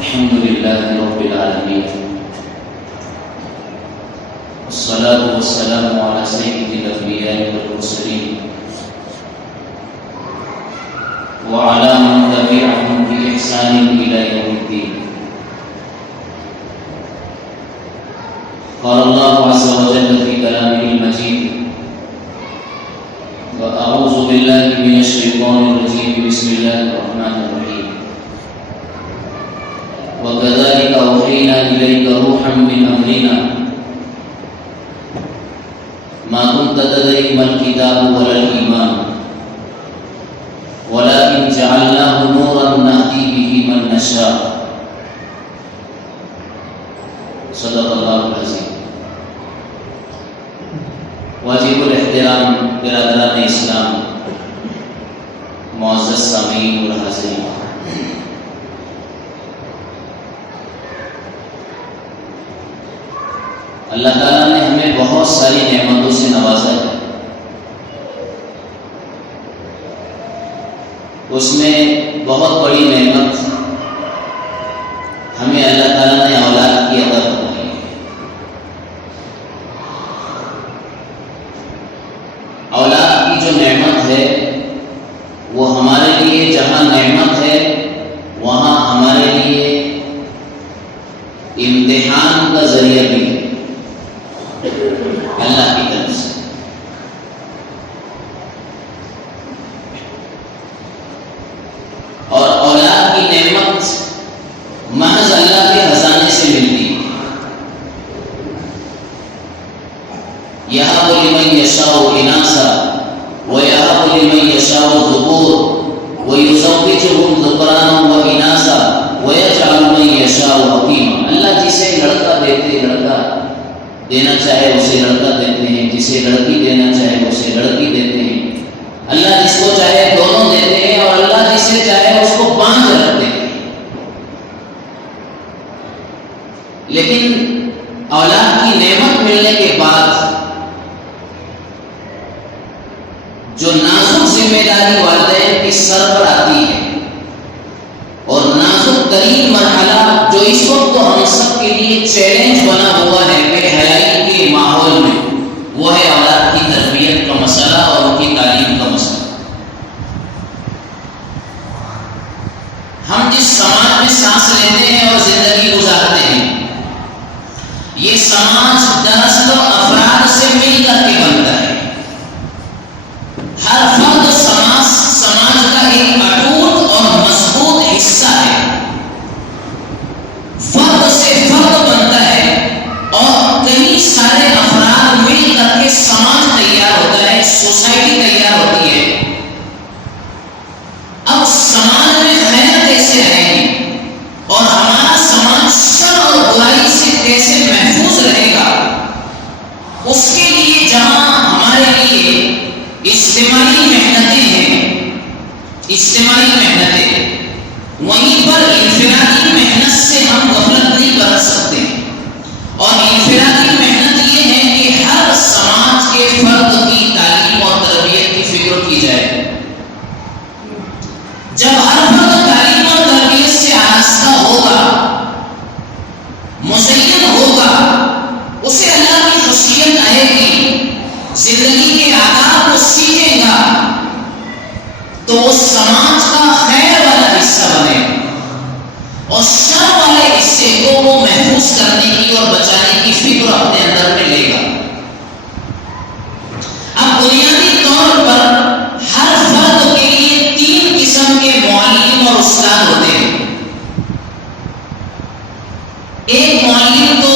الحمد لله رب العالمين، والصلاة والسلام على سيد الأنبياء والمرسلين وعلى من تبعهم بإحسان إلى يوم الدين. قال الله عز وجل في كلامه المجيد: وأعوذ بالله من الشيطان الرجيم، بسم الله الرحمن الرحيم. وكذلك أوحينا إليك روحا من أمرنا ما كنت تدري ما الكتاب ولا الإيمان ولكن جعلناه نورا نهدي به من نشاء. صدق اللہ العظیم. واجب الاحترام برادران اسلام، معزز سامعین اور حاضرین، اللہ تعالیٰ نے ہمیں بہت ساری نعمتوں سے نوازا ہے. اس میں بہت بڑی نعمت ہمیں اللہ تعالیٰ نے اولاد کی عطا فرمائی ہے. اولاد کی جو نعمت ہے وہ ہمارے لیے جہاں نعمت ہے وہاں ہمارے لیے امتحان کا ذریعہ بھی ہے اللہ کی طرف سے. اور اولاد کی نعمت محض اللہ کے خزانے سے ملتی ہے. یہب لمن یشاء اناثا ویہب لمن یشاء الذکور ویزوجہم ذکرانا واناثا ویجعل من یشاء عقیما. اللہ جسے لڑکا دینا چاہے اسے لڑکا دیتے ہیں، جسے لڑکی دینا چاہے اسے لڑکی دیتے ہیں. اللہ جس کو چاہے دونوں دیتے ہیں اور اللہ جسے چاہے اس کو باندھ رکھتے ہیں. لیکن اولاد کی نعمت ملنے کے بعد جو نازک ذمہ داری والدین کی سر پر آتی ہے اور نازک ترین مرحلہ جو اس وقت تو ہم سب کے لیے چیلنج بنا ہوا ہے بے حیائی کے ماحول میں، وہ ہے اولاد کی تربیت کا مسئلہ اور ان کی تعلیم کا مسئلہ. ہم جس سماج میں سانس لیتے ہیں اور زندگی گزارتے ہیں، یہ سماج دراصل افراد سے مل کر کے بنتا ہے. ہر فرد سماج کا ایک اٹوٹ اور مضبوط حصہ ہے. فرد سے فرد بنتا ہے اور کئی سارے افراد مل کر کے سماج تیار ہوتا ہے، سوسائٹی تیار ہوتی ہے. اب سماج میں خیر کیسے رہے گی اور ہمارا سماج شر اور برائی سے کیسے محفوظ رہے گا، اس کے لیے جہاں ہمارے لیے اجتماعی محنتیں ہیں، وہیں پر انفرادی محنت سے ہم غفلت نہیں کر سکتے. اور انفرادی محنت یہ ہے کہ ہر سماج کے فرد کی تعلیم اور تربیت کی فکر کی جائے. جب ہر فرد تعلیم اور تربیت سے آراستہ ہوگا، مزین ہوگا، اسے اللہ کی خشیت آئے گی، زندگی کے آداب کو سیکھے گا، تو وہ سماج کا خیر والا حصہ بنے گا اور شر والے حصے کو وہ محفوظ کرنے کی اور بچانے کی فکر اپنے اندر میں لے گا. اب بنیادی طور پر ہر فرد کے لیے 3 قسم کے معلم اور استاد ہوتے ہیں. ایک معلم تو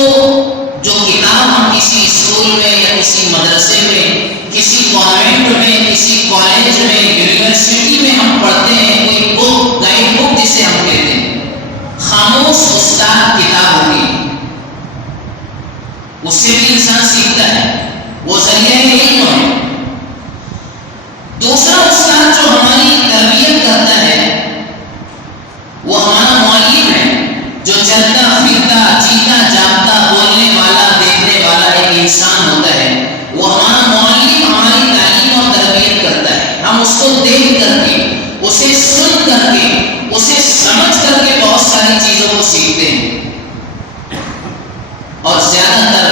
جو کتاب ہم کسی اسکول میں یا کسی مدرسے میں، کسی کانوینٹ میں، کسی کالج میں، یونیورسٹی میں ہم پڑھتے ہیں، کوئی بک، گائیڈ بک جسے ہم کہتے ہیں، خاموش استاد کتاب ہوتی ہے. اس سے بھی انسان سیکھتا ہے، وہ ذریعہ علم ہے. دوسرا استاد جو ہماری تربیت کرتا ہے وہ ہمارا معلم ہے، جو چلتا پھرتا جیتا جاگتا بولنے والا دیکھنے والا ایک انسان ہوتا ہے. وہ ہمارا معلم ہماری تعلیم اور تربیت کرتا ہے. ہم اس کو دیکھ کر کے، اسے سن کر کے، اسے سمجھ کر کے بہت ساری چیزوں کو سیکھتے اور زیادہ تر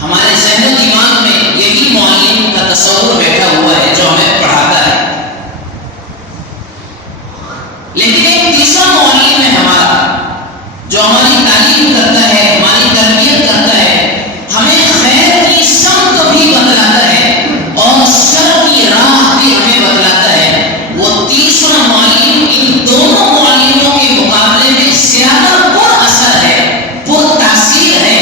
ہمارے ذہن و دماغ میں یہی معلم کا تصور بیٹھا ہوا ہے جو ہمیں پڑھاتا ہے. لیکن ایک تیسرا معلم ہے ہمارا جو ہماری تعلیم کرتا ہے، ہماری تربیت کرتا ہے، ہمیں خیر کی سمت بھی بتلاتا ہے اور شر کی راہ بھی ہمیں بتلاتا ہے. وہ تیسرا معلم ان دونوں معلموں کے مقابلے میں زیادہ پر اثر ہے، پر تاثیر ہے،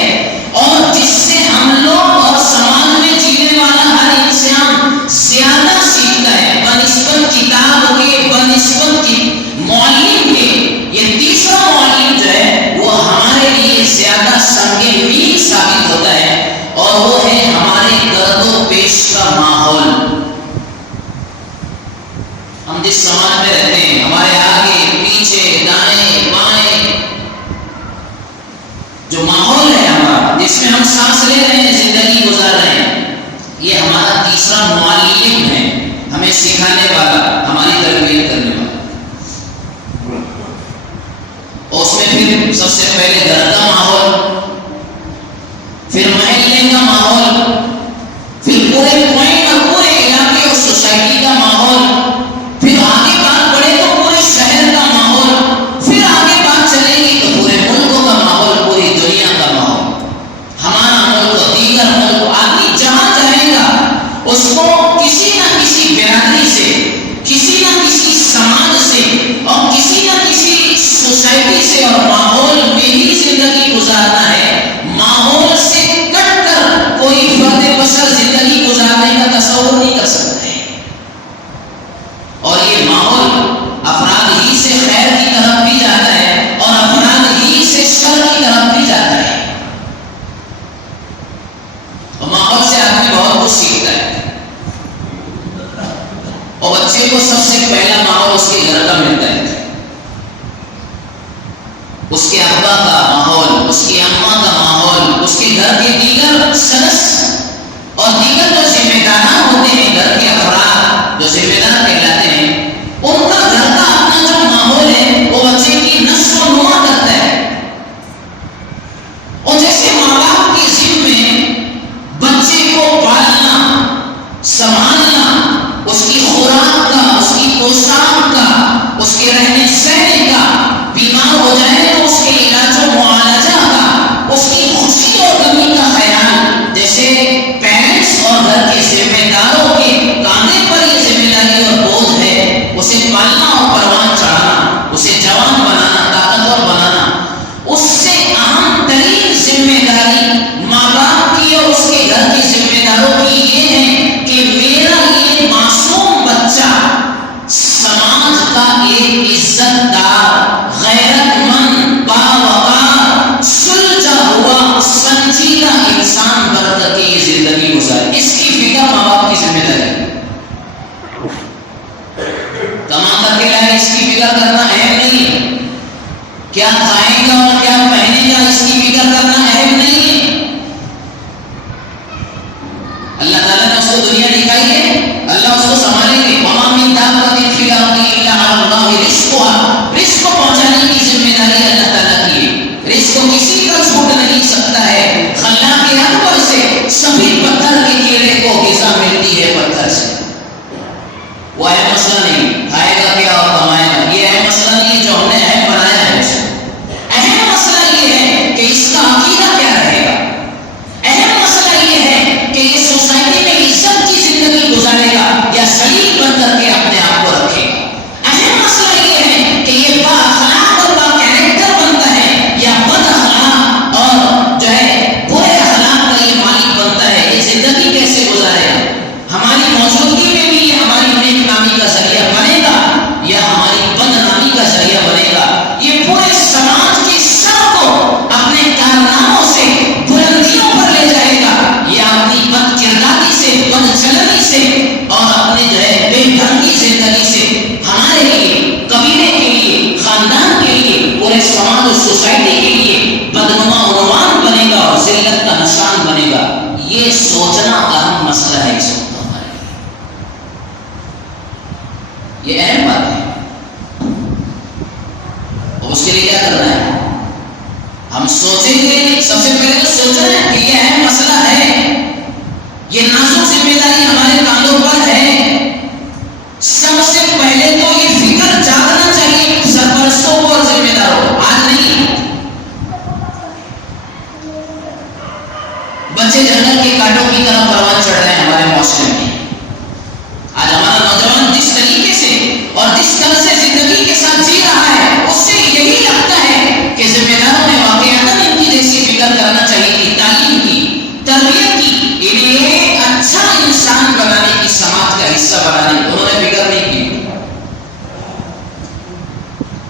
اور جس سے ہم لوگ اور سماج میں جینے والا ہر انسان زیادہ سیکھتا ہے بنسبت کتاب کے، بنسبت معلم کے. یہ تیسرا معلم جو ہے وہ ہمارے لیے زیادہ سنگ میل ثابت ہوتا ہے، اور وہ ہے ہمارے گرد و پیش کا ماحول. ہم جس سماج میں رہتے ہیں، ہمارے آگے پیچھے دائیں بائیں جو ماحول ہے ہمارا، جس میں ہم سانس لے رہے ہیں، زندگی گزار رہے ہیں، یہ ہمارا تیسرا معلم ہے، ہمیں سکھانے والا، ہماری تربیت کرنے والا. اور اس میں پھر سب سے پہلے گھر کا ماحول، پھر محلے کا ماحول، پھر پورے پوائنٹ اور پورے علاقے اور سوسائٹی کا ماحول، پھر آگے بات بڑھے تو پورے شہر کا ماحول، پھر آگے بات چلے گی تو پورے ملکوں کا ماحول، پوری دنیا کا ماحول. ہمارا ملک اور دیگر ملک، آدمی جہاں جائے گا اس کو کسی نہ کسی برادری سے، کسی نہ کسی سماج سے اور کسی نہ کسی سوسائٹی سے اور ماحول میں ہی زندگی گزارنا ہے. ماحول سے کٹ کر کوئی فرد بشر زندگی گزارنے کا تصور نہیں کر سکتا ہے. اور یہ ماحول افراد ہی سے خیر کی طرف بھی جاتا ہے اور افراد ہی سے شر کی طرف بھی جاتا ہے. اور ماحول سے آدمی بہت کچھ سیکھتا ہے. اور بچے کو سب سے پہلا ماحول اس کے گھر کا ملتا ہے، اس کے ابا کا ماحول، اس کی اماں کا ماحول، اس کے گھر کے دیگر سدس اور دیگر جو ذمہ داران ہوتے ہیں، گھر کے افراد جو ذمہ دار کہلاتے ہیں، ان کا گھر کا اپنا جو ماحول ہے وہ بچے کی نشو و نما کرتا ہے. اور جیسے ماں باپ کے ذمے بچے کو پالنا، سنبھالنا، اس کی خوراک کا، اس کی پوشاک کا، اس کے رہنے سہنے کا، بیمار ہو جائے تو اس کے علاج و معالجہ کا، اس کی خوشی اور غمی کا خیال، جیسے پیرنٹس اور گھر کے ذمہ داروں کے کاندھے پر یہ ذمہ داری اور بوجھ ہے، اسے پالنا اور پروان چڑھانا، اسے جوان بنانا، طاقتور بنانا. اس سے اہم ترین ذمہ داری ماں باپ کی اور اس کے گھر کے ذمہ داروں کی یہ ہے کہ میرا یہ معصوم بچہ سماج کا ایک عزت دار، غیرت مند، باوقار، سلجھا ہوا، سنجیدہ انسان بن کر کے یہ زندگی گزارے. اس کی فکر ماں باپ کی ذمہ داری ہے. کما کر کے لائے اس کی فکر کرنا اہم نہیں ہے، کیا کھائے گا اور کیا پہنے گا اس کی فکر کرنا اہم نہیں ہے. اللہ تعالیٰ نے اس کو دنیا دکھائی ہے، اللہ اس کو سنبھالیں گے. وما من دابۃ فی الارض الا علی اللہ رزقها، رزق کو پہنچانے کی ذمہ داری اللہ تعالیٰ کی ہے. رزق کو کسی کا چھوٹ نہیں سکتا ہے. خلاق اکبر سے سفید پتھر کے کیڑے کو غذا ملتی ہے پتھر سے. وہ اہم مسئلہ نہیں کھائے گا کیا اور کمائے گا، یہ اہم مسئلہ نہیں جو ہم نے اہم بنایا ہے. اہم مسئلہ یہ ہے کہ اس کا عقیدہ کیا رہے گا. اہم مسئلہ یہ ہے کہ یہ سوسائٹی میں عزت کی زندگی گزارے گا یا شریک بن کر کے اپنے آپ کو رکھے گا. اہم مسئلہ یہ ہے کہ یہ با اخلاق اور با کیریکٹر بنتا ہے یا بد اخلاق اور جو ہے برے اخلاق کا یہ مالک بنتا ہے. یہ زندگی کیسے گزارے گا، ہماری موجودگی میں بھی یہ ہماری نیک نامی کا ذریعہ بنے گا یا ہماری بدنامی کا ذریعہ بنے گا. یہ پورے سماج کی سب کو اپنے کارناموں سے بلندیوں پر لے جائے گا یا اپنی بد کرداری سے، بد چلنی سے اور اپنے جو ہے بے ڈھنگی زندگی سے ہمارے لیے، قبیلے کے لیے، خاندان کے لیے، پورے سماج اور سوسائٹی کے لیے بدنما عنوان بنے گا اور ذلت کا نشان بنے گا. یہ سوچنا اہم مسئلہ ہے اس وقت ہمارے لیے. یہ اہم بات ہے. اور اس کے لیے کیا کرنا ہے؟ ہم سوچیں گے، سب سے پہلے تو سوچنا ہے کہ یہ اہم مسئلہ ہے، یہ نازک ذمہ داری ہمارے کاندھوں پر ہے. سب سے پہلے تو یہ فکر جاگنا چاہیے سرپرستوں کو اور ذمہ داروں کو. آج نہیں، بچے جنگل کے کانٹوں کی طرف پروان چڑھ رہے ہیں ہمارے معاشرے میں. آج ہمارا نوجوان جس طریقے سے اور جس طرح سے زندگی کے ساتھ جی رہا ہے، اس سے یہی لگتا ہے کہ ذمہ داروں نے واقعات ان کی جیسی فکر کرنا چاہیے تھی، تعلیم کی، تربیت کی، انہیں ایک اچھا انسان بنانے کی، سماج کا حصہ بنانے کی انہوں نے فکر نہیں کی.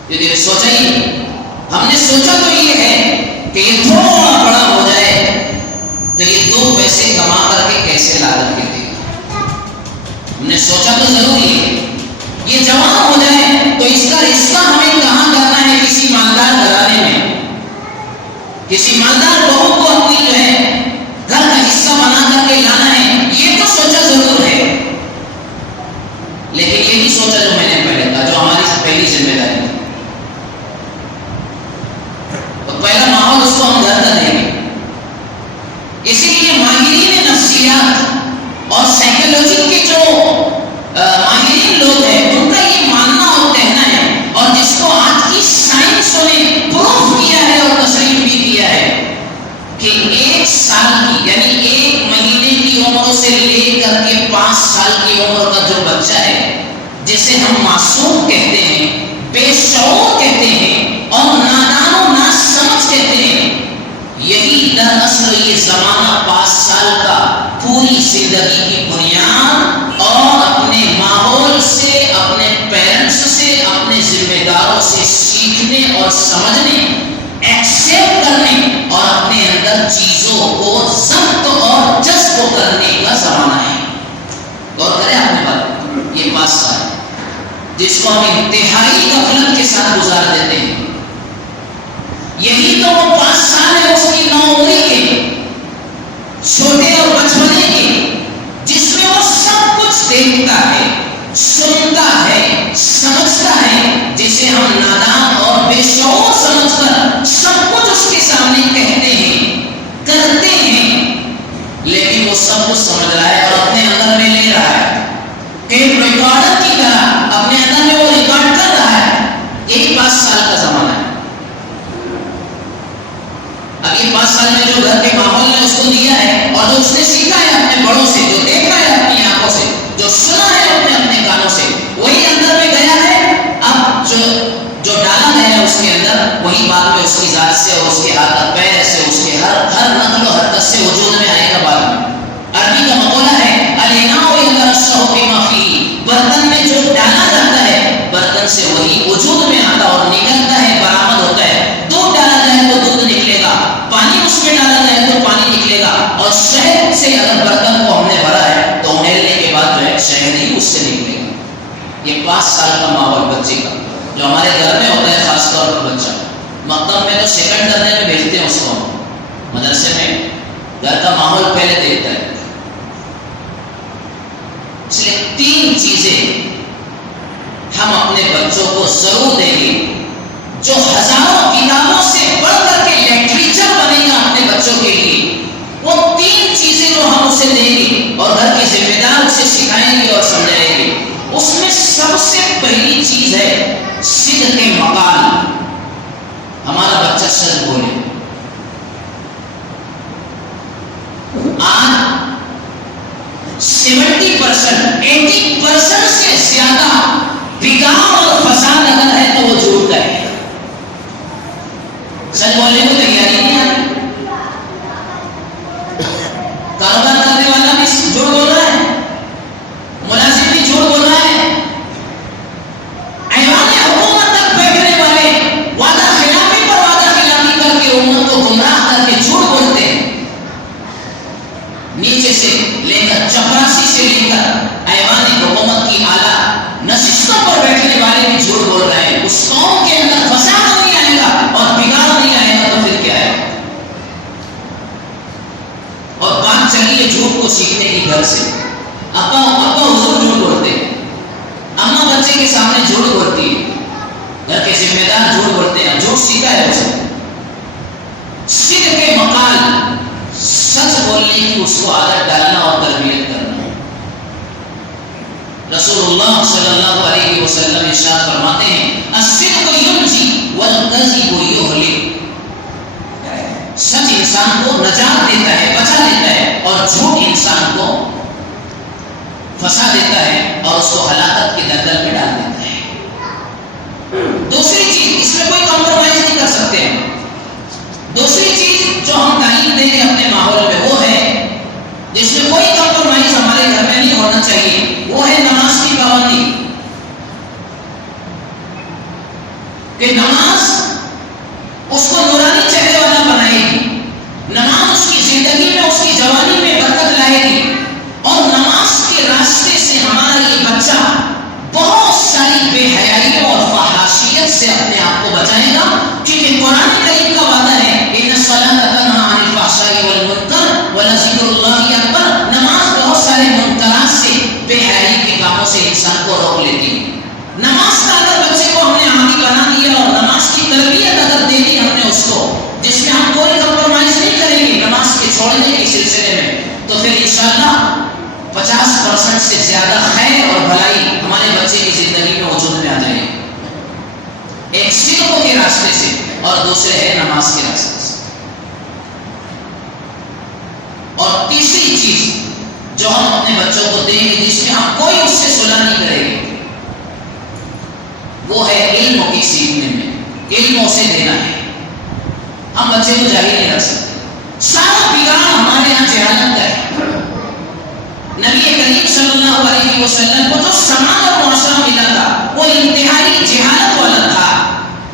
لیکن سوچا ہی، ہم نے سوچا تو یہ ہے کہ یہ تھوڑا بڑا ہو جائے تو یہ 2 پیسے کما کر کے کیسے لاگت کے دے گا. ہم نے سوچا تو ضرور یہ جوان ہو جائے تو اس کا رشتہ ہمیں کہاں کرنا ہے، کسی مالدار گھرانے میں، کسی مالدار بہو کو اپنی جو ہے گھر کا حصہ بنا کر کے لانا ہے. یہ تو سوچا ضرور ہے، لیکن یہ نہیں سوچا جو میں نے پہلے کہا، جو ہماری پہلی ذمہ داری ہے. تو پہلا ماحول اس کو ہم گھر کا دیں گے. اسی لیے ماہرین نفسیات اور سائیکولوجی کے جو ماہرین لوگ ہیں، ان کا یہ ماننا اور کہنا ہے، اور جس کو آج کی سائنسوں نے پروف کیا ہے اور تسلیم بھی کیا ہے، کہ 1 سال کی یعنی 1 مہینے کی عمر سے لے کر کے 5 سال کی عمر کا جو بچہ ہے، جسے ہم معصوم کہتے ہیں، بے شعور کہتے ہیں اور نادان و ناسمجھ کہتے ہیں، یہی دراصل یہ زمانہ 5 سال کا پوری زندگی کی بنیاد اور اپنے ماحول سے، اپنے پیرنٹس سے، اپنے ذمہ داروں سے سیکھنے اور سمجھنے، ایکسپٹ کرنے اور اپنے اندر چیزوں کو ضبط اور جذب کرنے کا زمانہ ہے. غور کریں آپ نے بات، یہ 5 سال جس کو ہم انتہائی غفلت کے ساتھ گزار دیتے ہیں، یہی تو وہ 5 سال ہے اس کی نوعمری کے، چھوٹے اور بچپنے کے، جس میں وہ سب کچھ دیکھتا ہے، سنتا ہے، سمجھتا ہے، جسے ہم نادان اور بے شعور سمجھ کر سب کچھ اس کے سامنے کہتے ہیں، کرتے ہیں، لیکن وہ سب کچھ سمجھ رہا ہے اور اپنے اندر میں لے رہا ہے، ایک ریکارڈر کی طرح اپنے اندر میں وہ ریکارڈ کر رہا ہے. یہی 5 سال کا زمانہ ہے. اب یہ 5 سال میں جو گھر کے ماحول نے اس کو دیا ہے اور جو اس نے سیکھا ہے اپنے بڑوں سے، جو دیکھا ہے اپنی آنکھوں سے، جو سنا ہے اپنے کانوں سے، وہی اندر میں گیا ہے. اب جو ڈالا گیا ہے اس کے اندر، وہی بعد میں اس کی ذات سے اور اس کے ہاتھ پیر سے، اس کے ہر نقل و حرکت سے وجود میں آئے گا بعد میں. عربی کا مقولہ ہے الاناء یترشح بما فیہ، برتن میں جو ڈالا جاتا ہے برتن سے وہی وجود میں آتا اور نکلتا ہے، برآمد ہوتا ہے. دودھ ڈالا جائے تو دودھ نکلے گا، پانی اس میں ڈالا جائے تو پانی نکلے گا، اور شہد سے اگر برتن کو ہم نے بھرا ہے تو اڑیلنے کے بعد جو ہے شہد ہی اس سے نکلے گا. یہ 5 سال کا ماحول بچے کا جو ہمارے گھر میں ہوتا ہے، خاص طور پر بچہ مکتب میں تو سیکنڈ درجے میں بھیجتے ہیں اس کو، مدرسے میں گھر کا ماحول پہلے دیکھتا ہے. اس لیے 3 چیزیں ہم اپنے بچوں کو ضرور دیں گے، جو ہزاروں کتابوں سے پڑھ کر کے لٹریچر بنے گا اپنے بچوں کے لیے. وہ 3 چیزیں جو ہم اسے دیں گے اور گھر کے ذمہ دار اسے سکھائیں گے اور سمجھائیں گے، اس میں سب سے پہلی چیز ہے صدق مقال. ہمارا بچہ سچ بولے. آج 70%، 80% سے زیادہ بگاڑ اور فساد اگر ہے تو وہ جھوٹ کا ہے. سچ بولنے کو تیاری نہیں آتی. کاروبار کرنے والا بھی جھوٹ بول رہا ہے، ملازم بھی جھوٹ بول رہا ہے، ایوان حکومت تک بیٹھنے والے وعدہ خلافی پر وعدہ خلافی کر کے امت کو گمراہ کر کے جھوٹ بولتے ہیں. نیچے سے لے کر چپراسی سے لے کر ایوان حکومت کی اعلیٰ نشستوں پر بیٹھنے والے بھی جھوٹ بول رہے ہیں. اس قوم کے اندر فساد نہیں آئے گا اور بگاڑ نہیں آئے گا تو پھر کیا ہے؟ اور بات چلی ہے جھوٹ کو سیکھنے کی گھر سے. ابا حضور جھوٹ بولتے ہیں، اماں بچے کے سامنے جھوٹ بولتی ہے، گھر کے ذمہ دار جھوٹ بولتے ہیں. جھوٹ سیکھا ہے اسے. رسول اللہ صلی اللہ علیہ وسلم ارشاد فرماتے ہیں الصدق ینجی والکذب یہلک، سچ انسان کو نجات دیتا ہے، بچا دیتا ہے، اور جھوٹ انسان کو پھنسا دیتا ہے اور اس کو ہلاکت کے دلدل میں ڈال دیتا ہے۔ دوسری چیز، اس میں کوئی کمپرومائز نہیں کر سکتے ہم۔ دوسری چیز جو ہم تعلیم دیں گے اپنے ماحول میں وہ ہے جس میں کوئی کمپرومائز ہمارے گھر میں نہیں ہونا چاہیے، وہ ہے نماز کی پابندی۔ کہ نماز اس کو نورانی چہرے والا بنائے گی، نماز اس کی زندگی میں، اس کی جوانی میں برکت لائے گی، اور نماز کے راستے سے ہمارا یہ بچہ بہت ساری بے حیائی اور فحاشیت سے اپنے آپ کو بچائے گا، کیونکہ قرآن کریم کا وعدہ ہے ان الصلاۃ تنہی عن الفحشاء والمنکر ولذکر اللہ اکبر۔ نماز بہت سارے منکرات سے، بے حیائی کے کاموں سے انسان کو روک لیتی ہے۔ نماز کا اگر بچے کو ہم نے عادی بنا دیا اور نماز کی تربیت اگر دے دی ہم نے اس کو، جس میں ہم کوئی کمپرومائز نہیں کریں گے نماز کے چھوڑنے کے سلسلے میں، تو پھر انشاءاللہ 50% سے زیادہ خیر اور بھلائی ہمارے بچے کی زندگی میں وجود میں آ جائے گی۔ ایک صدق کے راستے سے اور دوسرے ہے نماز کے راستے سے۔ اور تیسری چیز جو ہم اپنے بچوں کو دیں گے جس میں ہم کوئی اس سے صلح نہیں کریں گے، وہ ہے علم کی سیکھنے میں، علم اسے دینا ہے۔ ہم بچے کو جاہل نہیں رکھ سکتے۔ سارا بگاڑ ہمارے یہاں جہالت کا ہے۔ نبی کریم صلی اللہ علیہ وسلم کو جو سماج اور معاشرہ ملا تھا وہ انتہائی جہالت والا تھا،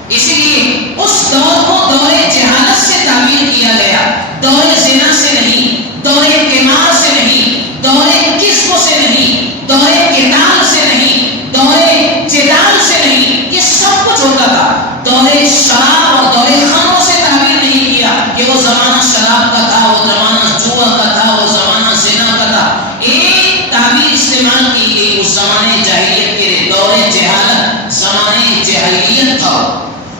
اسی لیے اس دور کو دور جہالت سے تعبیر کیا گیا، دور زنا سے نہیں، دور قمار سے نہیں، دور کسب سے نہیں، دور قتال سے نہیں، دور جدال سے نہیں، یہ سب کچھ ہوتا تھا۔ دور شراب اور دور خمر سے تعبیر نہیں کیا کہ وہ زمانہ شراب کا تھا، وہ زمانہ جوا کا تھا، وہ زمانہ زنا کا تھا۔ ایک تعبیر استعمال کی گئی اس زمانے جاہلیت کے لیے، دور جہالت، زمانے جاہلیت تھا۔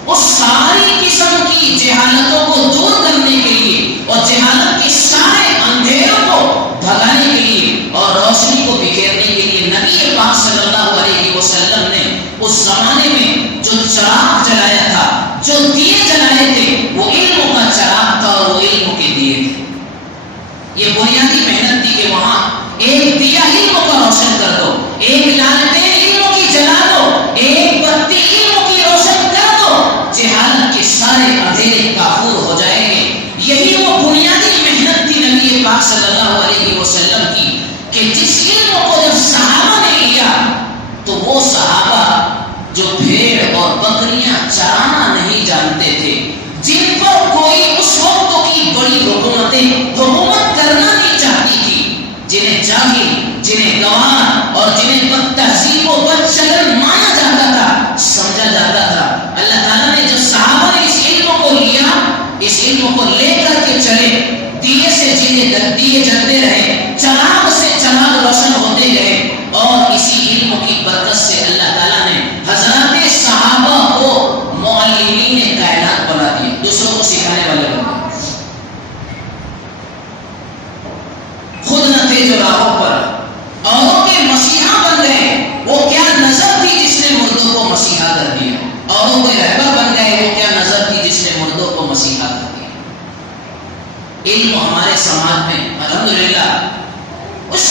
اس ساری قسم کی جہالتوں کو دور کرنے کے لیے اور جہالت کے سارے اندھیروں کو بھگانے کے لیے اور روشنی کو بکھیرنے کے لیے نبی پاک صلی اللہ علیہ وسلم نے اس زمانے میں جو چراغ جلایا تھا، جو دیے جلائے تھے، وہ علم کا چراغ تھا اور وہ علم کے دیے تھے۔ یہ بنیادی محنت تھی کہ وہاں ایک دیا علم کو روشن کر دو، ایک لالٹین علم کی جلا دو، ایک بتی علم کی روشن کر دو، جہالت کے سارے اندھیرے کافور ہو جائیں گے۔ یہی وہ بنیادی محنت تھی نبی پاک صلی اللہ علیہ وسلم کی کہ جس علم کو جب صحابہ نے لیا تو وہ صحابہ جو بھیڑ اور بکریاں چرانا نہیں جانتے تھے، جن پر کوئی اس وقت کی بڑی حکومتیں حکومت کرنا نہیں چاہتی تھی، جنہیں جاہل، جنہیں گوار اور جنہیں بد تہذیب و بد چلن مانا جاتا تھا، سمجھا جاتا تھا، اللہ تعالیٰ نے جب صحابہ نے اس علم کو لیا، اس علم کو لے کر کے چلے، دیے سے دیے جلتے رہے، چراغ سے چراغ روشن ہوتے گئے، اور اسی علم کی برکت سے اللہ تعالیٰ نے حضرات صحابہ کو معلمین کائنات بنا دیے، دوسروں کو سکھانے والے بنا دیے۔ خود نہ تھے جو راہوں پر، اوروں کے مسیحا بن گئے، وہ کیا نظر تھی جس نے مردوں کو مسیحا کر دیا، اوروں کے رہبر بن گئے، وہ کیا نظر تھی جس نے مردوں کو مسیحا کر دیا۔ علم ہمارے سماج میں الحمدللہ اس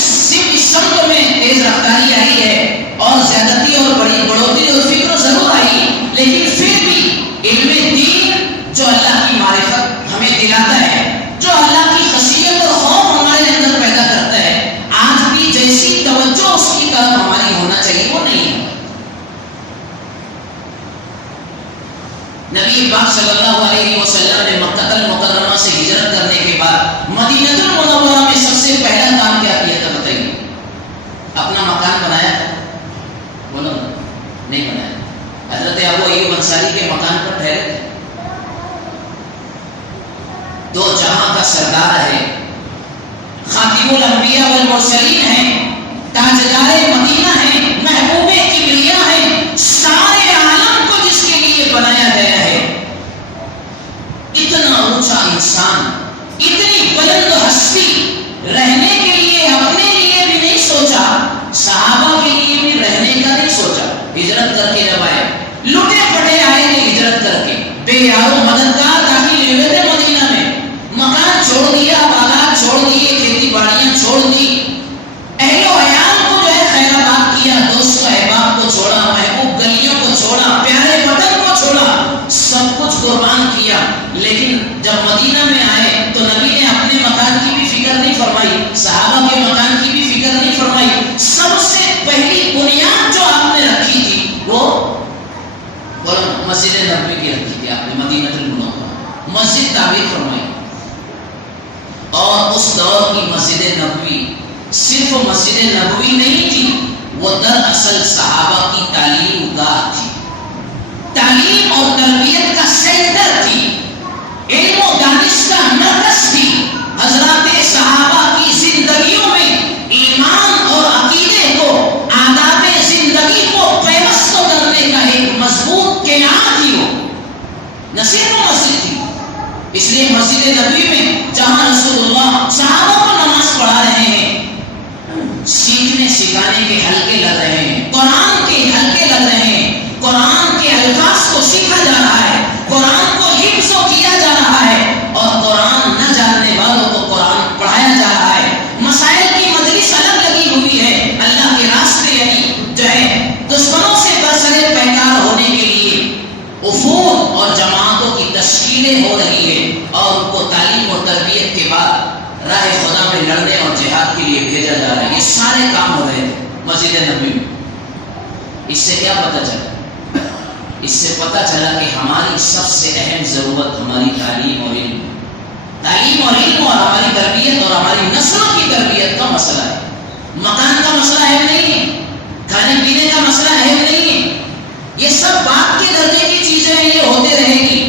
سمت میں تیز رفتاری آئی ہے، اور زیادتی اور بڑی بڑھوتری اور فکر ضرور آئی، لیکن پھر بھی علم دین جو اللہ کی معرفت ہمیں دلاتا ہے، جو اللہ کی خشیت اور خوف ہمارے اندر پیدا کرتا ہے، آج بھی جیسی توجہ اس کی طرف ہماری ہونا چاہیے وہ نہیں ہے۔ نبی پاک صلی اللہ علیہ وسلم نے مکہ المکرمہ سے ہجرت کرنے کے بعد مدینہ المنورہ میں سب سے پہلا کام کیا کیا تھا بتائیے؟ اپنا مکان بنایا تھا؟ بولو نہیں بنایا۔ حضرت ابو ایوب انصاری کے مکان پر ٹھہرے تھے۔ دو جہاں کا سردار ہے، خاتم الانبیاء والمرسلین ہیں، تاجدار مدینہ ہیں، محبوب کبریا ہیں، سارے عالم کو جس کے لیے بنایا گیا ہے، اتنا اونچا انسان، اتنی بلند ہستی، رہنے کے لیے اپنے لیے بھی نہیں سوچا، صحابہ کے لیے بھی ہجرت کر کے جب آئے، لٹے پڑے آئے تھے ہجرت کر کے، بے یارو مددگار داخل ہوئے تھے مدینہ میں، مکان چھوڑ دیا، باغات چھوڑ دیے، کھیتی باڑیاں چھوڑ دی، اہل و عیال کو جو ہے خیر آباد کیا، دوست و احباب کو چھوڑا، محبوب گلیوں کو چھوڑا، پیارے وطن کو چھوڑا، سب کچھ قربان کیا، لیکن جب مدینہ میں آئے تو نبی نے اپنے مکان کی بھی فکر نہیں فرمائی، صحابہ کے مکان کی بھی فکر نہیں فرمائی، سب سے پہلی بنیاد جو آپ نے رکھی تھی وہ مسجد نبوی کی رکھی تھی، آپ نے مدینہ المنورہ مسجد تعمیر فرمائی، اور اس دور کی مسجد نبوی صرف مسجد نبوی نہیں تھی، وہ دراصل صحابہ کی تعلیم گاہ تھی، تعلیم اور تربیت کا سینٹر تھی، علم و دانش کا مرکز تھی، حضرات صحابہ کی زندگیوں میں ایمان اور عقیدے کو، آداب زندگی کو پیوست کرنے کا ایک مضبوط قلعہ تھی، وہ نہ صرف مسجد تھی، اس لیے مسجد نبوی میں جہاں رسول اللہ صحابہ کو نماز پڑھا رہے ہیں، سیکھنے سکھانے کے حلقے لگ رہے ہیں، قرآن کے حلقے لگ رہے ہیں، قرآن کے الفاظ کو سیکھا جا رہا ہے، قرآن کو حفظ کیا جا رہا ہے، اور قرآن نہ جاننے والوں کو قرآن پڑھایا جا رہا ہے، مسائل کی مجلس الگ لگی ہوئی ہے، اللہ کے راستے یعنی جو ہے دشمنوں سے برسر پیکار ہونے کے لیے وفود اور جماعتوں کی تشکیلیں ہو رہی ہے، اور ان کو تعلیم اور تربیت کے بعد راہ خدا میں لڑنے اور جہاد کے لیے بھیجا جا رہا ہے، یہ سارے کام ہو رہے تھے مسجد نبوی میں۔ اس سے کیا پتہ چلا؟ اس سے پتہ چلا کہ ہماری سب سے اہم ضرورت ہماری تعلیم اور علم، تعلیم اور علم اور ہماری تربیت اور ہماری نسلوں کی تربیت کا مسئلہ ہے، مکان کا مسئلہ اہم نہیں ہے، کھانے پینے کا مسئلہ اہم نہیں ہے، یہ سب بات کے درجے کی چیزیں ہیں، یہ ہوتے رہے گی،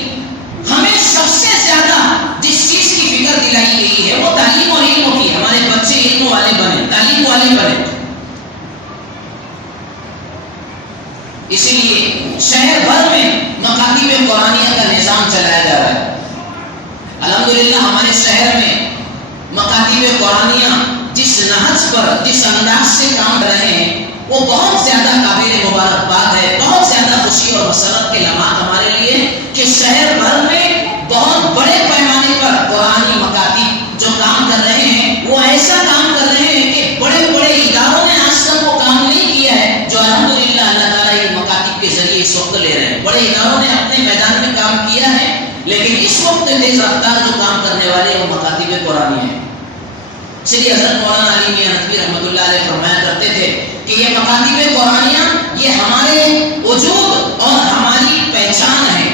ہمیں سب سے زیادہ جس چیز کی فکر دلائی گئی ہے وہ تعلیم اور علم کی، ہمارے بچے علم والے بنے، تعلیم والے بنے، اسی لیے شہر بھر میں مکاتب قرآنیہ کا نظام چلایا جا رہا ہے۔ الحمدللہ ہمارے شہر میں مکاتب قرآنیہ جس نہج پر، جس انداز سے کام کر رہے ہیں وہ بہت زیادہ قابل مبارکباد ہے، بہت زیادہ خوشی اور مسرت کے لمحات ہمارے لیے کہ شہر بھر میں بہت بڑے پیمانے پر قرآنی مکاتب جو کام کر رہے ہیں وہ ایسا کام کر رہے ہیں کہ بڑے بڑے اداروں نے آج تک وہ کام نہیں کیا ہے جو الحمدللہ اللہ تعالیٰ ان مکاتب کے ذریعے اس وقت لے رہے ہیں۔ بڑے اداروں نے اپنے میدان میں کام کیا ہے، لیکن اس وقت تیز رفتار جو کام کرنے والے وہ مکاتب قرآنی ہیں۔ اس لیے حضرت مولانا علی میاں ندوی رحمۃ اللہ علیہ فرمایا کرتے تھے کہ یہ مکاتب قرآنیہ یہ ہمارے وجود اور ہماری پہچان ہے،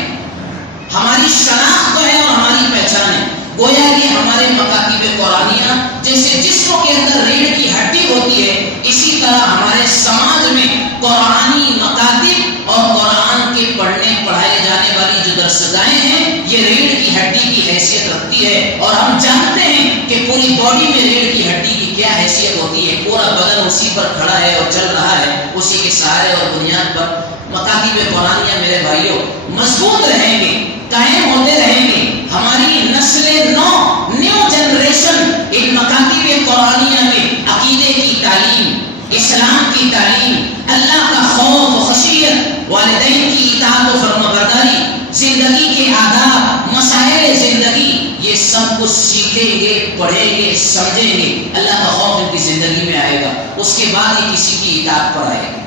ہماری شناخت ہے اور ہماری پہچان ہے۔ گویا یہ ہمارے مکاتب قرآنیہ جیسے جسم کے اندر ریڑھ کی ہڈی ہوتی ہے، اسی طرح ہمارے سماج میں قرآنی مکاتب اور قرآن کے پڑھنے پڑھائے جانے والی جو درسگاہیں ہیں یہ ریڑھ کی ہڈی کی حیثیت رکھتی ہے، اور ہم جانتے ہیں کہ پوری باڈی میں ریڑھ کی ہڈی کی کیا حیثیت ہوتی ہے، پورا بدن اسی پر کھڑا ہے اور چل رہا ہے، اسی کے سہارے اور بنیاد پر مکاتب قرآنیہ میرے بھائیوں مضبوط رہیں گے، قائم ہوتے رہیں گے، ہماری نسل نو، نیو جنریشن ان مکاتب قرآنیہ میں عقیدے کی تعلیم، اسلام کی تعلیم، اللہ کا خوف و خشیت، والدین کی اطاعت و فرمانبرداری، زندگی کے آداب، مسائل زندگی، یہ سب کچھ سیکھیں گے، پڑھیں گے، سمجھیں گے، اللہ کا خوف ان کی زندگی میں آئے گا، اس کے بعد ہی کسی کی اطاعت پر آئے گا۔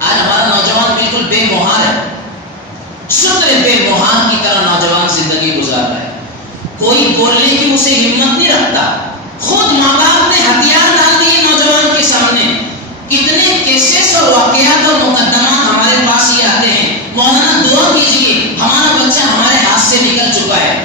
آج ہمارا نوجوان بالکل بے مہار ہے، شتر بے مہار کی طرح نوجوان زندگی گزار رہا ہے، کوئی بولنے کی اسے ہمت نہیں رکھتا، خود ماں باپ نے ہتھیار ڈال دیے نوجوان کے سامنے، اتنے کیسز اور واقعات اور مقدمات ہمارے پاس یہ آتے ہیں، مولانا دعا کیجئے ہمارا بچہ ہمارے ہاتھ سے نکل چکا ہے،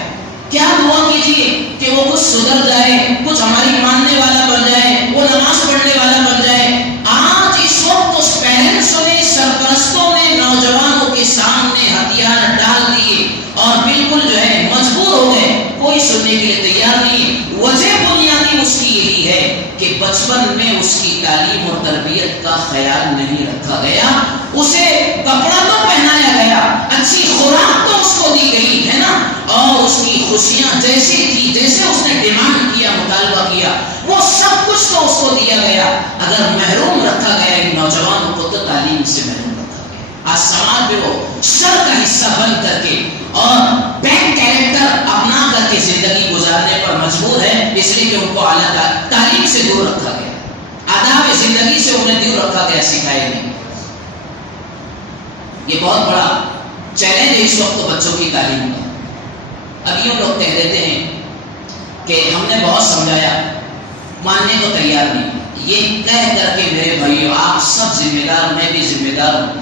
کیا دعا کیجئے کہ وہ کچھ سدھر جائے، کچھ ہماری ماننے والا بن جائے، وہ نماز پڑھنے والا بن جائے۔ آج اس وقت اس پیرنٹسوں نے، سرپرستوں نے نوجوانوں کے سامنے ہتھیار ڈال دیے اور بالکل جو ہے مجبور ہو گئے، کوئی سننے کے لیے تیار نہیں۔ وجہ بنیادی اس کی یہی ہے کہ بچپن میں اس کی تعلیم اور تربیت کا خیال نہیں رکھا گیا، اسے کپڑا تو پہنایا گیا، اچھی خوراک تو اس کو دی گئی ہے نا، اور اس کی خوشیاں جیسے تھی، جیسے اس نے ڈیمانڈ کیا، مطالبہ کیا، وہ سب کچھ تو اس کو دیا گیا۔ اگر محروم رکھا گیا ان نوجوانوں کو تو تعلیم سے محروم رکھا گیا۔ آج سماج میں وہ سر کا حصہ بن کر کے اور بیک کیریکٹر اپنا کر کے زندگی گزارنے پر مجبور ہے، اس لیے کہ ان کو اعلیٰ تعلیم سے دور رکھا گیا، آداب زندگی سے انہیں دور رکھا گیا، سکھایا نہیں۔ یہ بہت بڑا چیلنج ہے اس وقت بچوں کی تعلیم کا۔ اب یوں لوگ کہہ دیتے ہیں کہ ہم نے بہت سمجھایا، ماننے کو تیار نہیں۔ یہ کہہ کر کے میرے بھائیو، آپ سب ذمہ دار، میں بھی ذمہ دار ہوں،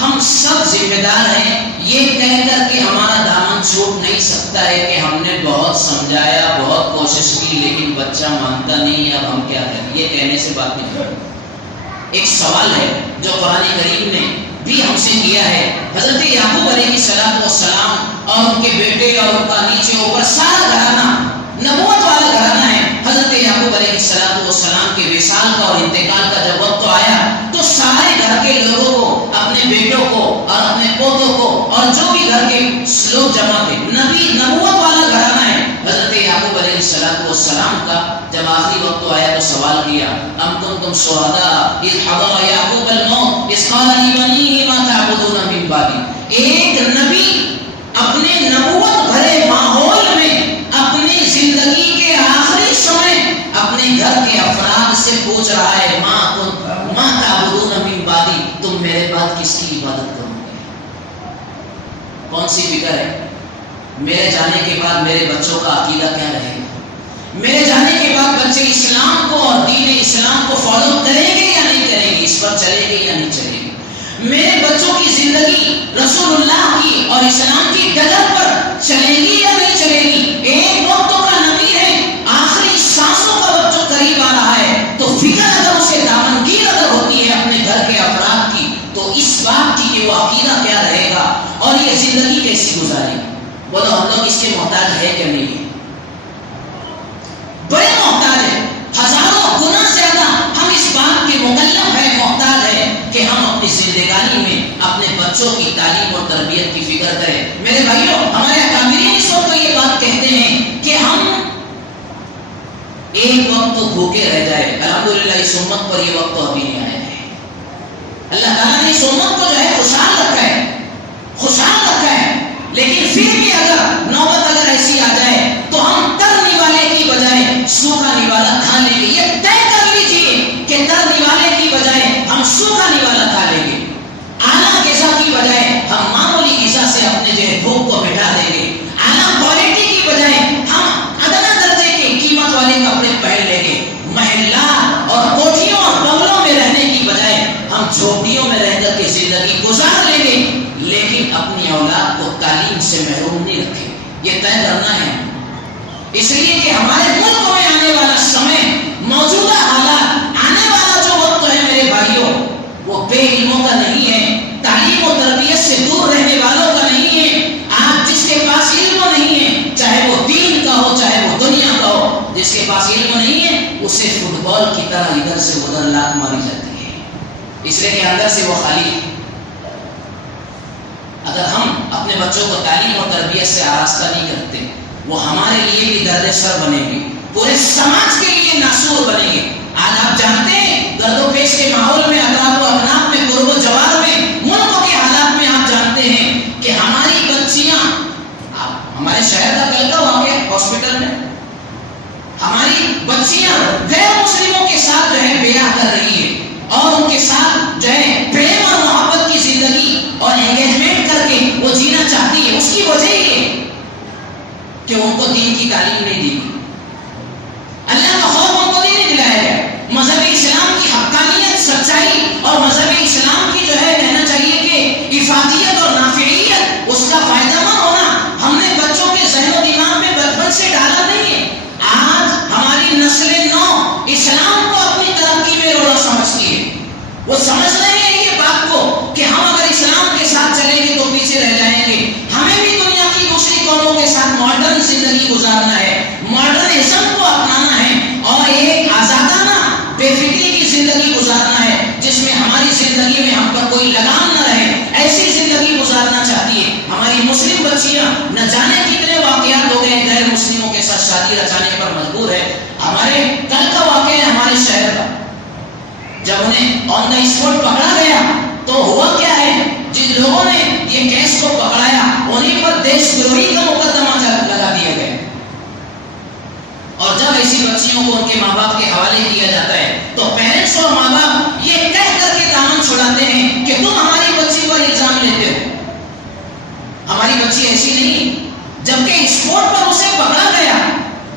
ہم سب ذمہ دار ہیں۔ یہ کہہ کر کے ہمارا دامن چھوٹ نہیں سکتا ہے کہ ہم نے بہت سمجھایا، بہت کوشش کی، لیکن بچہ مانتا نہیں، اب ہم کیا کریں؟ یہ کہنے سے بات نہیں ہوتی۔ ایک سوال ہے جو قرآن کریم نے بھی ہم سے کیا ہے۔ حضرت یعقوب علیہ السلام اور ان کے بیٹے اور ان کا نیچے اوپر سارا گھرانہ نبوت والا گھرانہ ہے۔ حضرت یعقوب علیہ السلام کے وصال کا اور انتقال کا جب وقت آیا تو سارے گھر کے لوگوں کو، اپنے بیٹوں کو اور اپنے پوتوں کو اور جو بھی گھر کے لوگ جمع تھے، نبوت والا گھرانہ ہے حضرت یعقوب علیہ السلام کا، جب آخری وقت آیا تو سوال کیا، ام کنتم شہداء اذ حضر یعقوب الموت اذ قال لبنیہ ما تعبدون من بعدی۔ ایک نبی اپنے نبوت بھرے ماحول میں اپنی زندگی کے آخری سمے اپنے گھر کے افراد سے پوچھ رہا ہے، ما تعبدون من بعدی، تم میرے بعد کس کی عبادت کرو گے؟ کون سی فکر ہے؟ میرے جانے کے بعد میرے بچوں کا عقیدہ کیا رہے گا؟ میرے جانے کے بعد بچے اسلام کو اور دین اسلام کو فالو کریں گے یا نہیں کریں گے؟ اس پر چلیں گے یا نہیں چلیں گے؟ میرے بچوں کی زندگی رسول اللہ کی اور اسلام کی ڈگر پر چلے گی یا نہیں چلے گی؟ ایک وقتوں کا نبی ہے، آخری سانسوں کا وقت جو قریب آ رہا ہے، تو فکر اگر اسے دامنگیر اگر ہوتی ہے اپنے گھر کے افراد کی، تو اس بات کی کہ وہ عقیدہ کیا رہے گا اور یہ زندگی کیسی گزارے گی۔ بولو ہم لوگ اس کے محتاج ہے کہ نہیں؟ بڑے محتاج ہیں، ہزاروں گنا زیادہ ہم اس بات کے مکلف ہیں، محتاج ہیں کہ ہم اپنی زندگانی میں اپنے بچوں کی تعلیم اور تربیت کی فکر کریں۔ میرے بھائیوں، ہمارے اکابرین اس وقت یہ بات کہتے ہیں کہ ہم ایک وقت تو بھوکے رہ جائے، الحمدللہ اس امت پر یہ وقت تو ابھی نہیں آیا ہے۔ اللہ تعالیٰ نے اس امت کو جو ہے خوشحال رکھا ہے، خوشحال رکھا ہے، لیکن پھر بھی اگر نوبت اگر ایسی آ جائے تو ہم تر نوالے کی بجائے سوکھا نوالا کھا لیں گے۔ یہ طے کر لیجیے کہ تر نوالے کی بجائے ہم سوکھا نوالا کھا لیں گے، اعلیٰ غذا کی بجائے ہم معمولی غذا سے اپنے جو ہے بھوک کو مٹا دیں گے، اعلیٰ کوالٹی کی بجائے ہم ادنا درجے کے قیمت والے کپڑے پہن لیں گے، محلات اور کوٹھیوں اور بنگلوں میں رہنے کی بجائے ہم جھوپڑیوں میں رہ کر کے زندگی گزار لیں گے، لیکن اپنی اولاد کو تعلیم سے محروم نہیں رکھیں گے۔ یہ طے کرنا ہے، اس لیے کہ ہمارے ملک میں آنے والا سمے، موجودہ حالات، آنے والا جو وقت ہے میرے بھائیوں، وہ بے علموں کا نہیں ہے، تعلیم و تربیت سے دور رہنے والوں کا نہیں ہے۔ آج جس کے پاس علم نہیں ہے، چاہے وہ دین کا ہو چاہے وہ دنیا کا ہو، جس کے پاس علم نہیں ہے اسے فٹ بال کی طرح ادھر سے ادھر لات ماری جاتی ہے، اس لیے کہ اندر سے وہ خالی ہے۔ اگر ہم اپنے بچوں کو تعلیم اور تربیت سے آراستہ نہیں کرتے، وہ ہمارے لیے بھی درد سر بنیں گے، پورے سماج کے لیے ناسور بنیں گے۔ آج آپ جانتے ہیں گرد و پیش کے ماحول میں، اطراف و اکناف میں، قرب و جوار میں، ملک کے حالات میں آپ جانتے ہیں کہ ہماری بچیاں، ہمارے شہر کا کل کا واقعہ ہاسپٹل میں ہماری بچیاں غیر مسلموں کے ساتھ جو ہے بیاہ کر رہی ہے اور ان کے ساتھ جو ہے پریم اور محبت کی زندگی اور انگیجمنٹ کر کے وہ جینا چاہتی ہے۔ اس کی وجہ یہ کہ ان کو دین کی تعلیم نہیں دی، اللہ کا خوف ان کو نہیں دلایا گیا، مذہب اسلام کی حقانیت، سچائی اور مذہب اسلام کی جو ہے کہنا چاہیے کہ افادیت اور نافعیت، اس کا فائدہ مند ہونا ہم نے بچوں کے ذہن و دماغ میں بچپن سے ڈالا نہیں ہے۔ آج ہماری نسل نو اسلام کو اپنی ترقی میں روڑا سمجھتی ہے، وہ سمجھ رہے ہیں یہ بات کو کہ ہم اگر اسلام کے ساتھ چلیں گے تو پیچھے رہ جائیں گے، ہمیں بھی دنیا کی دوسری قوموں کے ساتھ ماڈرن زندگی گزارنا ہے، ماڈرنزم کو اپنانا ہے اور ایک آزادانہ بے فکری کی زندگی گزارنا ہے جس میں ہماری زندگی میں ہم پر کوئی لگام نہ رہے، ایسی زندگی گزارنا چاہتی ہے۔ ہماری مسلم بچیاں نہ جانے کتنے واقعات ہو گئے غیر مسلموں کے ساتھ شادی رچانے پر مجبور ہے۔ ہمارے کل کا واقعہ ہے ہمارے شہر کا، جب انہیں آن دا اسپاٹ پکڑا گیا تو ہوا کیا ہے جن لوگوں نے یہ کیس کو پکڑایا انہیں پر دیش دروہی کا مقدمہ لگا دیا گیا. اور جب ایسی بچیوں کو ان کے ماں باپ کے حوالے کیا جاتا ہے تو پیرنٹس اور ماں باپ یہ کہہ کر کے دامن چھڑاتے ہیں کہ تم ہماری بچی پر الزام لیتے ہو، ہماری بچی ایسی نہیں. جبکہ اسپورٹ پر اسے پکڑا گیا،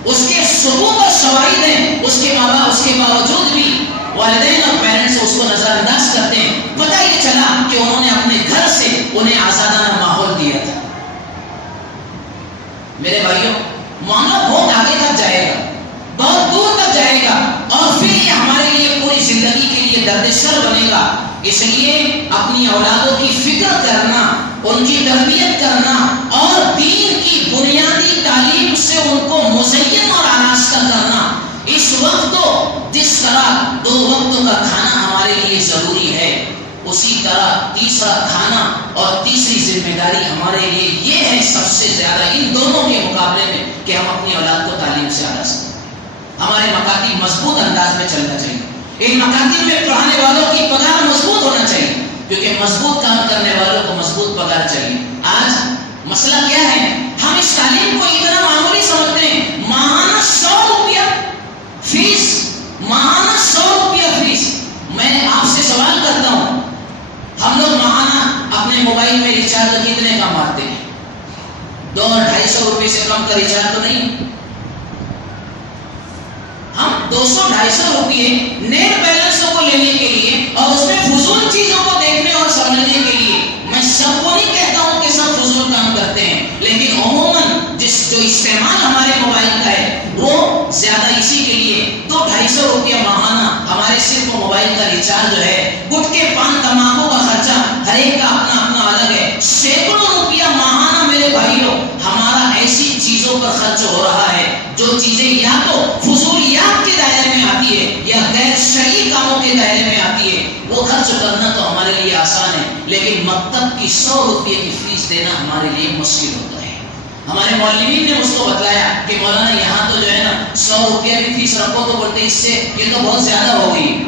اس کے ثبوت اور شواہد ہیں، اس کے ماں باپ اس کے باوجود بھی والدین اور پیرنٹس اس کو نظر انداز کرتے ہیں. پتہ یہ چلا کہ انہوں نے اپنے گھر سے انہیں آزادانہ ماحول دیا تھا. میرے بھائیوں، معاملہ بہت آگے تک جائے گا، بہت دور تک جائے گا، اور پھر یہ ہمارے لیے پوری زندگی کے لیے درد سر بنے گا. اس لیے اپنی اولادوں کی فکر کرنا، ان کی تربیت کرنا اور دین کی بنیادی تعلیم سے ان کو مزین اور آراستہ کرنا. اس وقت تو جس طرح 2 وقتوں کا کھانا ہمارے لیے ضروری ہے، اسی طرح تیسرا کھانا اور تیسری ذمہ داری ہمارے لیے یہ ہے سب سے زیادہ ان دونوں کے مقابلے میں کہ ہم اپنی اولاد کو تعلیم سے آراستہ کریں. ہمارے مکاتب مضبوط انداز میں چلنا چاہیے. ان مکاتب میں پڑھانے والوں کی پگار مضبوط ہونا چاہیے، کیونکہ مضبوط کام کرنے والوں کو مضبوط پگار چاہیے. آج مسئلہ کیا ہے؟ ہم اس تعلیم کو اتنا معمولی سمجھتے ہیں. ماہانہ 100 روپیہ فیس، ماہانہ 100 روپیہ فیس. میں آپ سے سوال کرتا ہوں، ہم لوگ ماہانہ اپنے موبائل میں ریچارج کتنے کا مارتے ہیں؟ 200-250 روپے سے کم کا ریچارج تو نہیں. ہم 200-250 روپے نیٹ بیلنسوں کو لینے کے لیے اور اس میں فضول چیزوں کو دیکھنے اور سمجھنے کے لیے، میں سب کو نہیں کہتا ہوں کہ سب فضول کام کرتے ہیں، لیکن عموماً جو استعمال ہمارے موبائل کا ہے وہ زیادہ اسی کے لیے 200-250 روپیہ ماہانہ ہمارے صرف موبائل کا ریچارج جو ہے. گٹکے پان تمباکو کا خرچہ ہر ایک کا اپنا اپنا الگ ہے. سینکڑوں روپیہ ماہانہ میرے بھائیوں ہمارا ایسی چیزوں پر خرچ ہو رہا ہے جو چیزیں یا تو فضولیات کے دائرے میں آتی ہے یا غیر شرعی کاموں کے دائرے میں آتی ہے. وہ خرچ کرنا تو ہمارے لیے آسان ہے، لیکن مکتب کی 100 روپے کی فیس دینا ہمارے لیے مشکل ہوتا ہے. ہمارے معلمین نے اس کو بتلایا کہ مولانا یہاں تو جو ہے نا 100 روپیہ بھی فیس رکھو، تو بولتے اس سے یہ تو بہت زیادہ ہو گئی.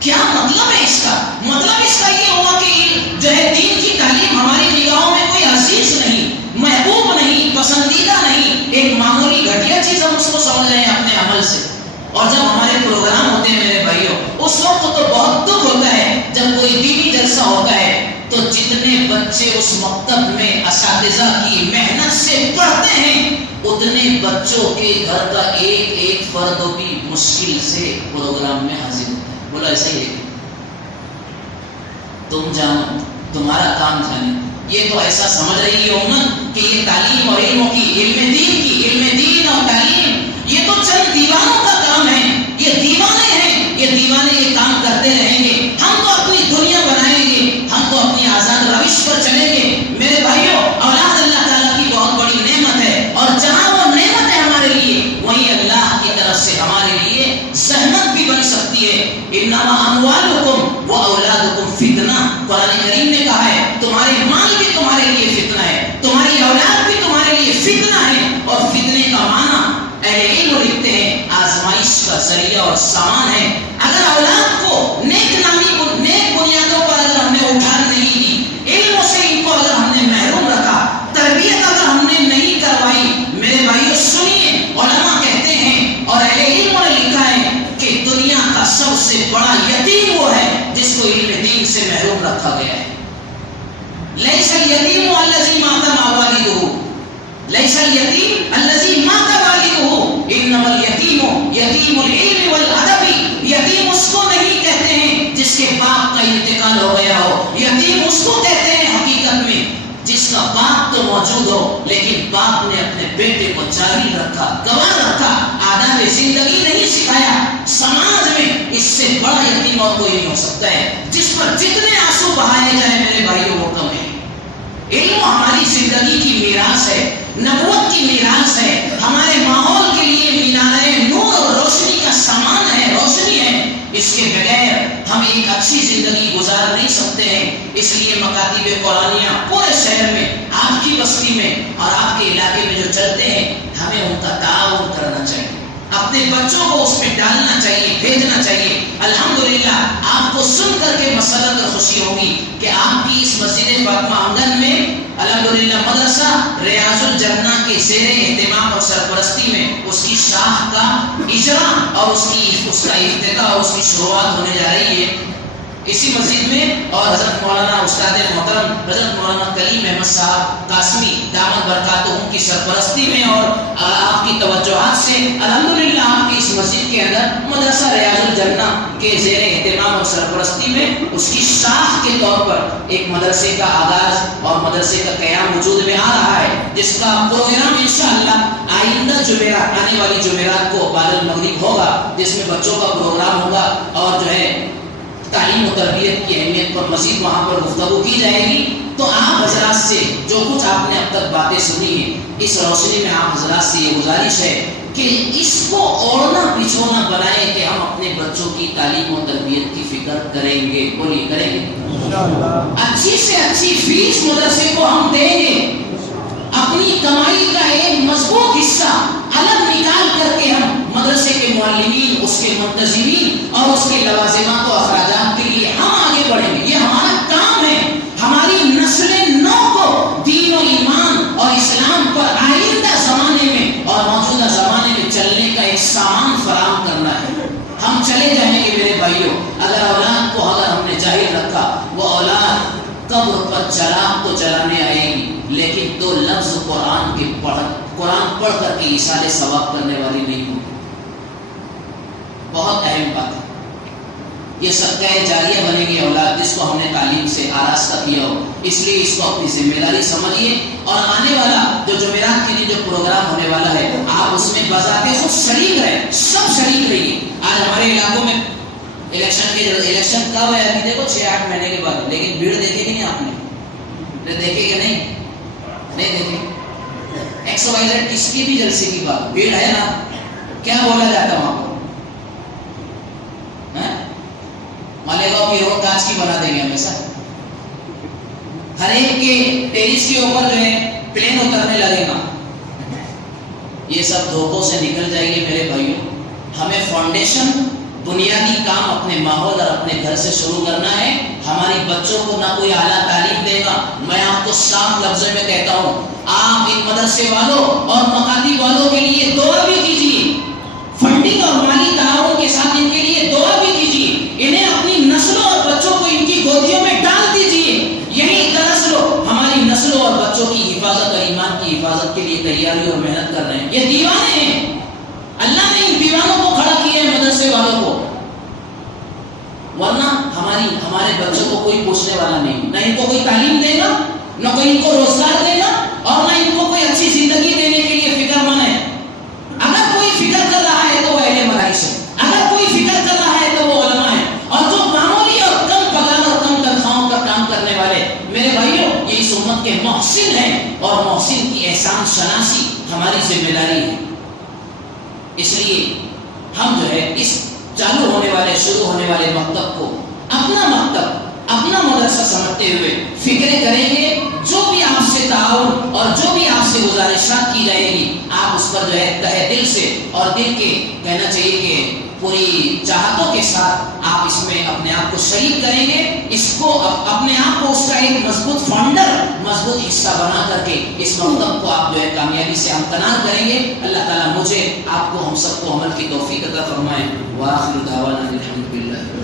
کیا مطلب ہے اس کا؟ مطلب اس کا یہ ہوا کہ جو ہے دین کی تعلیم ہماری نگاہوں میں کوئی عزیز نہیں، محبوب نہیں، پسندیدہ نہیں، ایک معمولی گھٹیا چیز ہم اس کو سمجھ رہے ہیں اپنے عمل سے. اور جب ہمارے پروگرام ہوتے ہیں میرے بھائیوں، اس وقت تو بہت دکھ ہوتا ہے جب کوئی دینی جلسہ ہوتا ہے تو جتنے بچے اس مکتب میں اساتذہ کی محنت سے پڑھتے ہیں اتنے بچوں کے گھر کا ایک ایک فرد بھی مشکل سے پروگرام میں حاضر ہوتا ہے. بولا ایسا ہی ہے، تم جانو، تمہارا کام جانے. یہ تو ایسا سمجھ رہی ہے امت کہ یہ تعلیم اور علم دین اور تعلیم یہ تو چند دیوانوں کا کام ہے، یہ دیوانے ہیں، یہ دیوانے یہ کام کرتے رہیں گے. ہم تو اپنی دنیا بنائیں گے، ہم تو اپنی آزاد روش پر چلیں گے. میرے بھائیوں، اولاد اللہ تعالیٰ کی بہت بڑی نعمت ہے، اور جہاں وہ نعمت ہے ہمارے لیے وہیں اللہ کی طرف سے ہمارے لیے زحمت بھی بن سکتی ہے. انما اموالکم و اولادکم فتنہ، قرآن کریم نے کہا ہے تمہارے مال بھی تمہارے لیے فتنہ ہے، تمہاری اولاد بھی تمہارے لیے فتنہ ہے. اور فتنے کا معنی اہل علم لکھتے ہیں آزمائش کا ذریعہ اور سامان ہے. اگر اولاد کو نیک بنیادوں پر اگر ہم نے اٹھا نہیں دی، علم سے ان کو اگر ہم نے محروم رکھا، تربیت اگر ہم نے نہیں کروائی، میرے بھائیوں سنیے، علماء کہتے ہیں اور اہل علم نے لکھا ہے کہ دنیا کا سب سے بڑا یتیم وہ ہے جس کو علم دین سے محروم رکھا گیا ہے. لیس الیتیم الذی مات والدہ، لیس الیتیم الذی مات والدہ، انما الیتیم یتیم العلم والادب. یتیم اس کو نہیں کہتے ہیں جس کے باپ کا انتقال ہو گیا ہو، یتیم اس کو کہتے ہیں حقیقت میں جس کا باپ تو موجود ہو لیکن باپ نے اپنے بیٹے کو جاہل رکھا، گواہ رکھا، آداب زندگی نہیں سکھایا. سماج میں اس سے بڑا یتیم اور کوئی نہیں ہو سکتا ہے. جس پر جتنے آنسو بہائے جائیں میرے بھائیوں وہ کم ہے. علم ہماری زندگی کی میراث ہے، نبوت کی میراث ہے، ہمارے ماحول کے لیے مینارے نور اور روشنی کا سامان ہے، روشنی ہے. اس کے بغیر ہم ایک اچھی زندگی گزار نہیں سکتے ہیں. اس لیے مکاتب قرآنیہ پورے شہر میں، آپ کی بستی میں اور آپ کے علاقے میں جو چلتے ہیں، ہمیں ان کا تعاون کرنا چاہیے. اپنے بچوں کو اس میں ڈالنا چاہیے، بھیجنا چاہیے۔ الحمدللہ آپ کو سن کر کے مسرت اور خوشی ہوگی کہ آپ کی اس مسجد فاطمہ آنگن میں الحمدللہ مدرسہ ریاض الجنہ کے زیر اہتمام اور سرپرستی میں اس کی شاخ کا اجرا اور اس کا افتتاح اور اس کی شروعات ہونے جا رہی ہے اسی مسجد میں۔ اور حضرت مولانا استاد محترم حضرت مولانا کلیم احمد صاحب قاسمی دامت برکاتہم کی سرپرستی میں اور آپ کی توجہات سے الحمدللہ آپ کی اس مسجد کے اندر مدرسہ ریاض الجنہ کے زیر اہتمام اور سرپرستی میں اس کی شاخ کے طور پر ایک مدرسے کا آغاز اور مدرسے کا قیام وجود میں آ رہا ہے، جس کا پروگرام انشاءاللہ آئندہ جمعرات آنے والی جمعرات کو بعد المغرب ہوگا، جس میں بچوں کا پروگرام ہوگا اور جو ہے تعلیم و تربیت کی اہمیت پر مزید وہاں پر گفتگو کی جائے گی۔ تو آپ حضرات سے جو کچھ آپ نے اب تک باتیں سنی ہیں، اس روشنی میں آپ حضرات سے یہ گزارش ہے کہ اس کو اوڑھنا پچھونا بنائیں کہ ہم اپنے بچوں کی تعلیم و تربیت کی فکر کریں گے۔ بولیے کریں گے؟ اچھی سے اچھی فیس مدرسے کو ہم دیں گے، اپنی کمائی کا ایک مضبوط حصہ الگ نکال کر کے ہم مدرسے کے معلمین، اس کے منتظمین اور اس کے لوازمات و اخراجات کے لیے ہم آگے بڑھیں گے۔ یہ ہمارا کام ہے، ہماری نسل نو کو دین و ایمان اور اسلام پر آئندہ زمانے میں اور موجودہ زمانے میں چلنے کا ایک سامان فراہم کرنا ہے۔ ہم چلے جائیں گے میرے بھائیوں، اگر اولاد کو اگر ہم نے ظاہر رکھا، وہ اولاد قبر پر چراغ تو چلانے آئے گی، لیکن دو لفظ قرآن پڑھ کر کے ایصال ثواب کرنے والی نہیں ہوگی۔ بہت اہم بات ہے، یہ صدقہ جاریہ بنے گی اولاد جس کو ہم نے تعلیم سے آراستہ کیا ہو، اس لیے اس کو اپنی ذمہ داری سمجھیے۔ اور آنے والا جو جمعرات کے لیے جو پروگرام ہونے والا ہے، آپ اس میں بذات خود شریک رہیں، سب شریک رہیے۔ آج ہمارے علاقوں میں الیکشن کب ہے؟ ابھی دیکھو 6-8 مہینے کے بعد، لیکن بھیڑ دیکھے کہ نہیں آپ نے؟ دیکھے کہ نہیں دیکھے؟ XYZ کس کی بھی جلسے کی بات، بھیڑ ہے نا؟ کیا بولا جاتا وہاں پر؟ مالیگاؤں کی روڈ کانچ کی بنا دیں گے ہمیشہ، ہر ایک کے ٹیرس کے اوپر جو ہے پلین اترنے لگے گا۔ یہ سب دھوکوں سے نکل جائیں گے میرے بھائیوں۔ ہمیں فاؤنڈیشن بنیادی کام اپنے ماحول اور اپنے گھر سے شروع کرنا ہے۔ ہماری بچوں کو نہ کوئی اعلیٰ تعلیم دے گا، میں آپ کو صاف لفظوں میں کہتا ہوں، آپ ان مدرسے والوں اور مکاتب والوں کے لیے دعا بھی کیجیے، فنڈنگ اور مالی تعاون کے ساتھ ان کے لیے دعا بھی کیجیے، انہیں اپنی نسلوں اور بچوں کو ان کی گودیوں میں ڈال دیجیے۔ یہی دراصل ہماری نسلوں اور بچوں کی حفاظت اور ایمان کی حفاظت کے لیے تیاری اور محنت کر رہے ہیں۔ یہ دیوانے ہیں، اللہ نے ان دیوانوں کو کھڑا کیا ہے مدرسے والوں کو، ورنہ ہمارے بچوں کو کوئی پوچھنے والا نہیں، نہ ان کو کوئی تعلیم دے گا، نہ کوئی ان کو روزگار دے گا، اور نہ ان کو کوئی اچھی زندگی دینے کے لیے فکر مند ہے۔ اگر کوئی فکر کر رہا ہے تو وہ اہل مدارس ہے، اگر کوئی فکر کر رہا ہے تو وہ علماء ہے، اور جو معمولی اور کم پگار اور کم تنخواہوں پر کام کرنے والے میرے بھائیوں، یہ اس امت کے محسن ہیں، اور محسن کی احسان شناسی ہماری ذمہ داری ہے۔ اس لیے ہم جو ہے اس چالو ہونے والے شروع ہونے والے مکتب کو اپنا مکتب اپنا مدرسہ سمجھتے ہوئے فکریں کریں گے۔ جو بھی آپ سے تعاون اور جو بھی آپ سے گزارشات کی جائے گی، آپ اس پر جو ہے تہہ دل سے اور دل کے کہنا چاہیے کہ پوری چاہتوں کے ساتھ آپ اس میں اپنے آپ کو شریک کریں گے، اس کو اپنے آپ کو اس کا ایک مضبوط فاؤنڈر مضبوط حصہ بنا کر کے اس مکتب کو آپ جو ہے کامیابی سے امکنار کریں گے۔ اللہ تعالیٰ مجھے آپ کو ہم سب کو عمل کی توفیق عطا فرمائے۔ وآخر دعوانا الحمدللہ۔